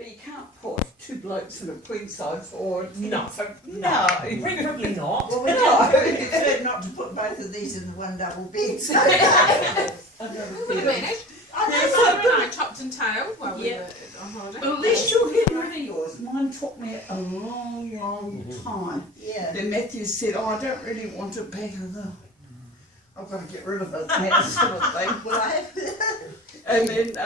But you can't put two blokes in a queen size or No. No. Preferably not. Well, we decided not to put both of these in the one double bed. So Wait a minute. Yes, Father and I chopped and tailed while we Yeah. were on holiday. Well, at least you're getting rid of yours. Mine took me a long, long time. yeah. Then Matthew said, "Oh, I don't really want it back." I've got to get rid of it, that sort of thing. Well, I have. And then